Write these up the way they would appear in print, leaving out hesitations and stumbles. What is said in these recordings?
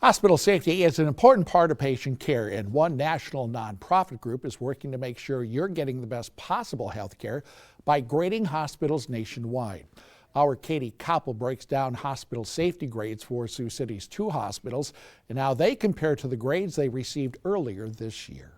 Hospital safety is an important part of patient care, and one national nonprofit group is working to make sure you're getting the best possible health care by grading hospitals nationwide. Our Katie Koppel breaks down hospital safety grades for Sioux City's 2 hospitals and how they compare to the grades they received earlier this year.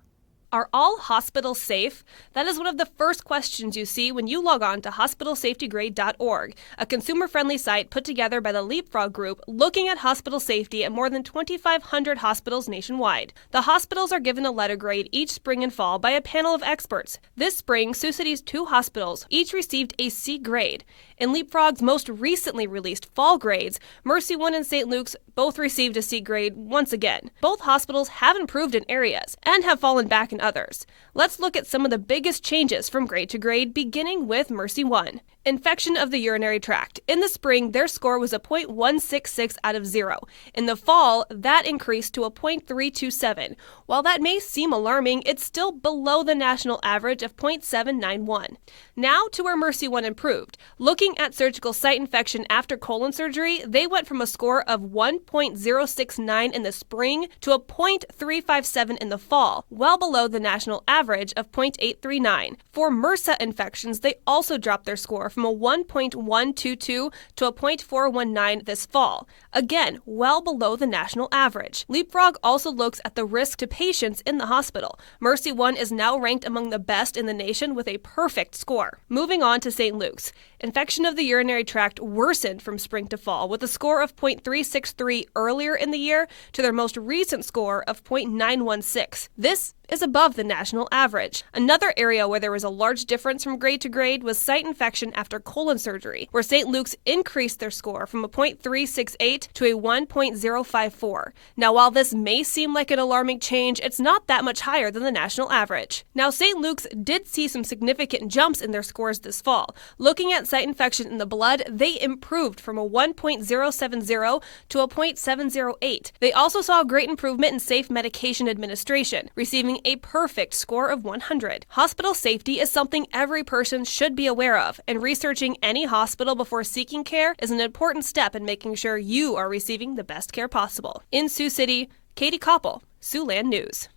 Are all hospitals safe? That is one of the first questions you see when you log on to hospitalsafetygrade.org, a consumer-friendly site put together by the Leapfrog Group looking at hospital safety at more than 2,500 hospitals nationwide. The hospitals are given a letter grade each spring and fall by a panel of experts. This spring, Sioux City's 2 hospitals each received a C grade. In Leapfrog's most recently released fall grades, Mercy One and St. Luke's both received a C grade once again. Both hospitals have improved in areas and have fallen back in others. Let's look at some of the biggest changes from grade to grade, beginning with Mercy One. Infection of the urinary tract. In the spring, their score was a .166 out of 0. In the fall, that increased to a .327. While that may seem alarming, it's still below the national average of .791. Now to where Mercy One improved. Looking at surgical site infection after colon surgery, they went from a score of 1.069 in the spring to a .357 in the fall, well below the national average of .839. For MRSA infections, they also dropped their score from a 1.122 to a .419 this fall. Again, well below the national average. Leapfrog also looks at the risk to patients in the hospital. Mercy One is now ranked among the best in the nation with a perfect score. Moving on to St. Luke's. Infection of the urinary tract worsened from spring to fall with a score of .363 earlier in the year to their most recent score of .916. This is above the national average. Another area where there was a large difference from grade to grade was site infection after colon surgery, where St. Luke's increased their score from a .368 to a 1.054. Now, while this may seem like an alarming change, it's not that much higher than the national average. Now, St. Luke's did see some significant jumps in their scores this fall. Looking at site infection in the blood, they improved from a 1.070 to a .708. They also saw a great improvement in safe medication administration, receiving a perfect score of 100. Hospital safety is something every person should be aware of, and researching any hospital before seeking care is an important step in making sure you are receiving the best care possible. In Sioux City, Katie Koppel, Siouxland News.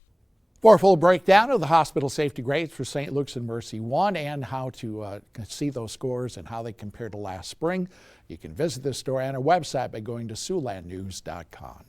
For a full breakdown of the hospital safety grades for St. Luke's and Mercy One and how to see those scores and how they compare to last spring, you can visit this story on our website by going to SiouxlandNews.com.